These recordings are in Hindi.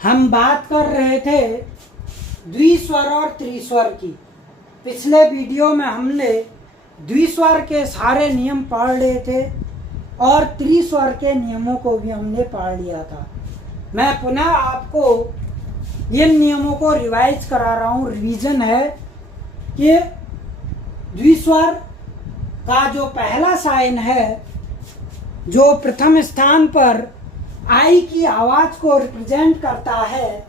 हम बात कर रहे थे द्विस्वर और त्रिस्वर की। पिछले वीडियो में हमने द्विस्वर के सारे नियम पढ़ लिए थे और त्रिस्वर के नियमों को भी हमने पढ़ लिया था। मैं पुनः आपको इन नियमों को रिवाइज करा रहा हूँ। रिवीजन है कि द्विस्वर का जो पहला साइन है, जो प्रथम स्थान पर आई की आवाज को रिप्रेजेंट करता है,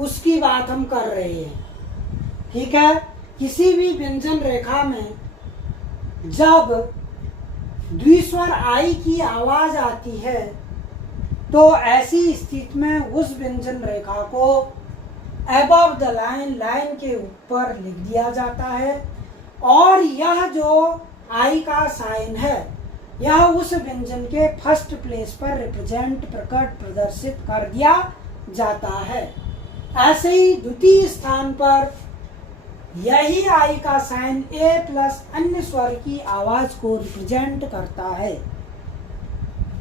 उसकी बात हम कर रहे हैं। ठीक है। किसी भी व्यंजन रेखा में जब द्विस्वर आई की आवाज आती है तो ऐसी स्थिति में उस व्यंजन रेखा को अबव द लाइन, लाइन के ऊपर लिख दिया जाता है और यह जो आई का साइन है यह उस व्यंजन के फर्स्ट प्लेस पर रिप्रेजेंट प्रदर्शित कर दिया जाता है। ऐसे ही द्वितीय स्थान पर यही आई का साइन ए प्लस अन्य स्वर की आवाज को रिप्रेजेंट करता है।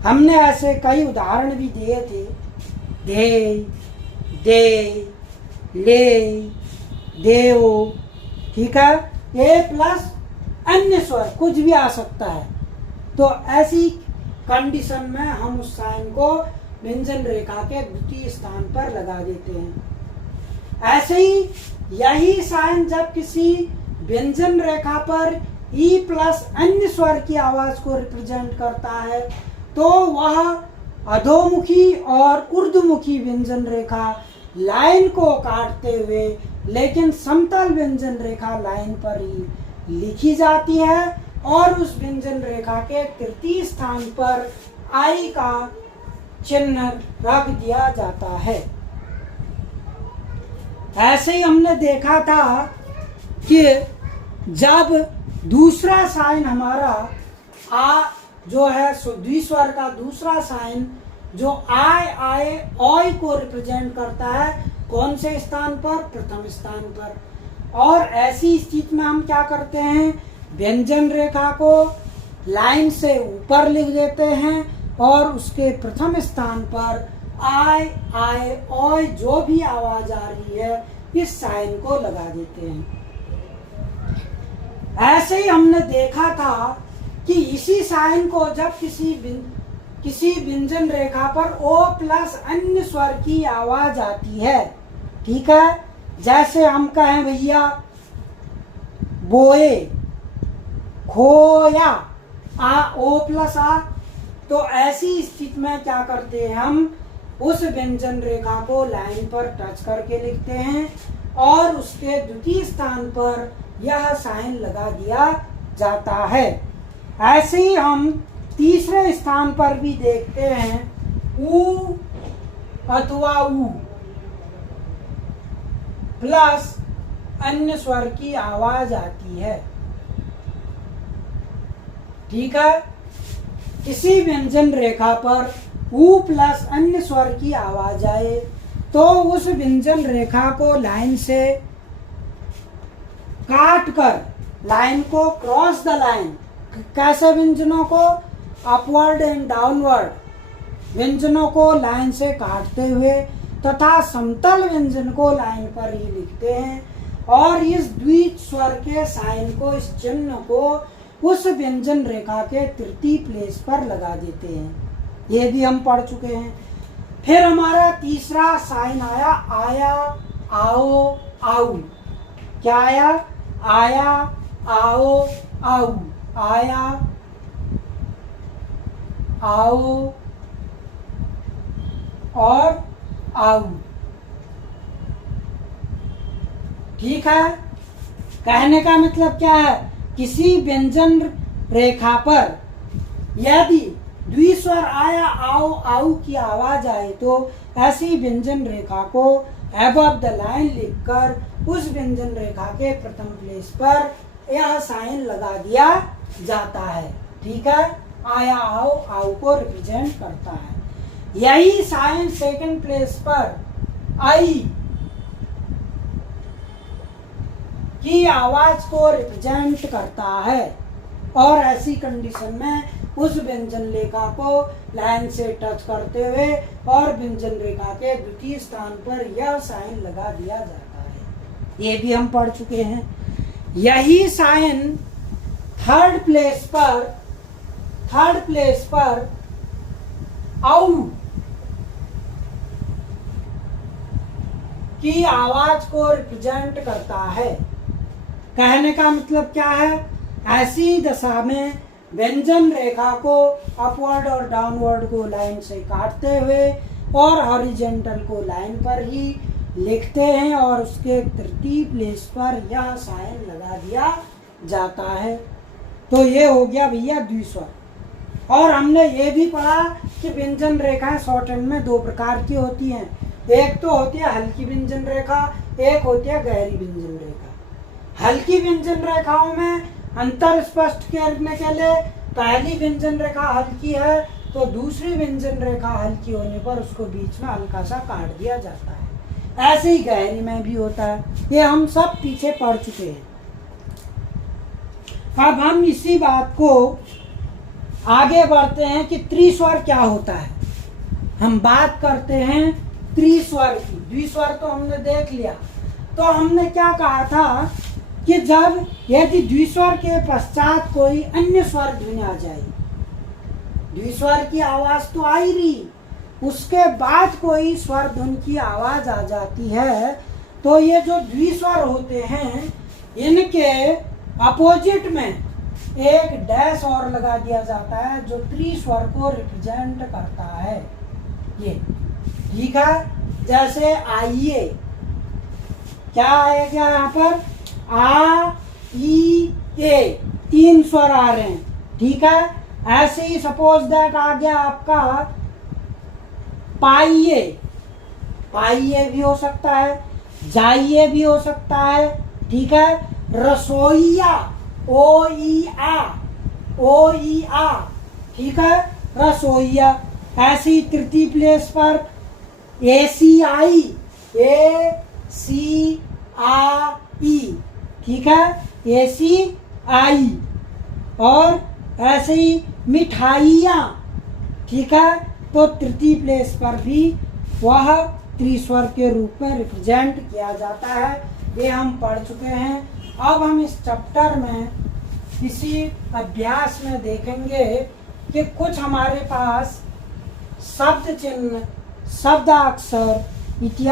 हमने ऐसे कई उदाहरण भी दिए थे। दे, दे, ले, देओ। ठीक है। ए प्लस अन्य स्वर कुछ भी आ सकता है। तो ऐसी कंडीशन में हम उस साइन को व्यंजन रेखा के द्वितीय स्थान पर लगा देते हैं। ऐसे ही यही साइन जब किसी व्यंजन रेखा पर ई प्लस अन्य स्वर की आवाज को रिप्रेजेंट करता है तो वह अधोमुखी और ऊर्ध्वमुखी व्यंजन रेखा लाइन को काटते हुए लेकिन समतल व्यंजन रेखा लाइन पर ही लिखी जाती है और उस व्यंजन रेखा के तृतीय स्थान पर आई का चिन्ह रख दिया जाता है। ऐसे ही हमने देखा था कि जब दूसरा साइन हमारा आ जो है द्विस्वर का दूसरा साइन जो आय आय ओय को रिप्रेजेंट करता है, कौन से स्थान पर? प्रथम स्थान पर। और ऐसी स्थिति में हम क्या करते हैं, व्यंजन रेखा को लाइन से ऊपर लिख देते हैं और उसके प्रथम स्थान पर आय आय ओय जो भी आवाज आ रही है इस साइन को लगा देते हैं। ऐसे ही हमने देखा था कि इसी साइन को जब किसी व्यंजन रेखा पर ओ प्लस अन्य स्वर की आवाज आती है, ठीक है, जैसे हम कहें भैया बोए, खोया, आ ओ प्लस आ, तो ऐसी स्थिति में क्या करते हैं, हम उस व्यंजन रेखा को लाइन पर टच करके लिखते हैं और उसके द्वितीय स्थान पर यह साइन लगा दिया जाता है। ऐसे ही हम तीसरे स्थान पर भी देखते हैं, ऊ अथवा ऊ प्लस अन्य स्वर की आवाज आती है। ठीक है। किसी व्यंजन रेखा पर ऊ प्लस अन्य स्वर की आवाज आए तो उस व्यंजन रेखा को लाइन से काट कर, लाइन को क्रॉस द लाइन, कैसे व्यंजनों को अपवर्ड एंड डाउनवर्ड व्यंजनों को लाइन से काटते हुए तथा समतल व्यंजन को लाइन पर ही लिखते हैं और इस द्विस्वर के साइन को, इस चिन्ह को उस व्यंजन रेखा के तृतीय प्लेस पर लगा देते हैं। ये भी हम पढ़ चुके हैं। फिर हमारा तीसरा साइन आया, आया आओ आऊ। क्या आया? आया आओ आऊ, आया आओ और आऊ। ठीक है। कहने का मतलब क्या है, किसी व्यंजन रेखा पर यदि द्विस्वर आया आओ आऊ की आवाज आए तो ऐसी व्यंजन रेखा को अबव द लाइन लिखकर उस व्यंजन रेखा के प्रथम प्लेस पर यह साइन लगा दिया जाता है। ठीक है। आया आओ आऊ को रिप्रेजेंट करता है। यही साइन सेकंड प्लेस पर आई की आवाज को रिप्रेजेंट करता है। और ऐसी कंडीशन में उस व्यंजन रेखा को लाइन से टच करते हुए और व्यंजन रेखा के द्वितीय स्थान पर यह साइन लगा दिया जाता है। ये भी हम पढ़ चुके हैं। यही साइन थर्ड प्लेस पर औ की आवाज को रिप्रेजेंट करता है। कहने का मतलब क्या है, ऐसी दशा में व्यंजन रेखा को अपवर्ड और डाउनवर्ड को लाइन से काटते हुए और हॉरिजॉन्टल को लाइन पर ही लिखते हैं और उसके तृतीय प्लेस पर यह साइन लगा दिया जाता है। तो ये हो गया भैया द्विस्वर। और हमने ये भी पढ़ा कि व्यंजन रेखाएं शॉर्ट हैंड में दो प्रकार की होती हैं। एक तो होती है हल्की व्यंजन रेखा, एक होती है गहरी व्यंजन रेखा। हल्की व्यंजन रेखाओं में अंतर स्पष्ट करने के लिए पहली व्यंजन रेखा हल्की है तो दूसरी व्यंजन रेखा हल्की होने पर उसको बीच में हल्का सा काट दिया जाता है। ऐसे ही गहरी में भी होता है। ये हम सब पीछे पढ़ चुके हैं। अब हम इसी बात को आगे बढ़ते हैं कि त्रिस्वर क्या होता है। हम बात करते हैं त्रिस्वर की। द्विस्वर तो हमने देख लिया। तो हमने क्या कहा था कि जब यदि द्विस्वर के पश्चात कोई अन्य स्वर ध्वनि आ जाए, द्विस्वर की आवाज तो आ ही रही, उसके बाद कोई स्वर ध्वनि की आवाज आ जाती है तो ये जो द्विस्वर होते हैं इनके अपोजिट में एक डैश और लगा दिया जाता है जो त्रिस्वर को रिप्रेजेंट करता है। ये ठीक है। जैसे आइए, क्या आएगा यहाँ पर, आ ई ए, तीन स्वर आ रहे हैं। ठीक है। ऐसे ही सपोज दैट आ गया आपका पाइए, पाइए भी हो सकता है, जाइए भी हो सकता है। ठीक है। रसोईया, ओ ई आ, ओ ई आ। ठीक है, रसोईया। ऐसे ही तृतीय प्लेस पर एसीआई, ए सी आ ई। ठीक है, एसी आई। और ऐसे ही मिठाइयाँ। ठीक है, तो तृतीय प्लेस पर भी वह त्रिस्वर के रूप में रिप्रेजेंट किया जाता है। ये हम पढ़ चुके हैं। अब हम इस चैप्टर में इसी अभ्यास में देखेंगे कि कुछ हमारे पास शब्द चिन्ह, शब्दाक्षर इत्यादि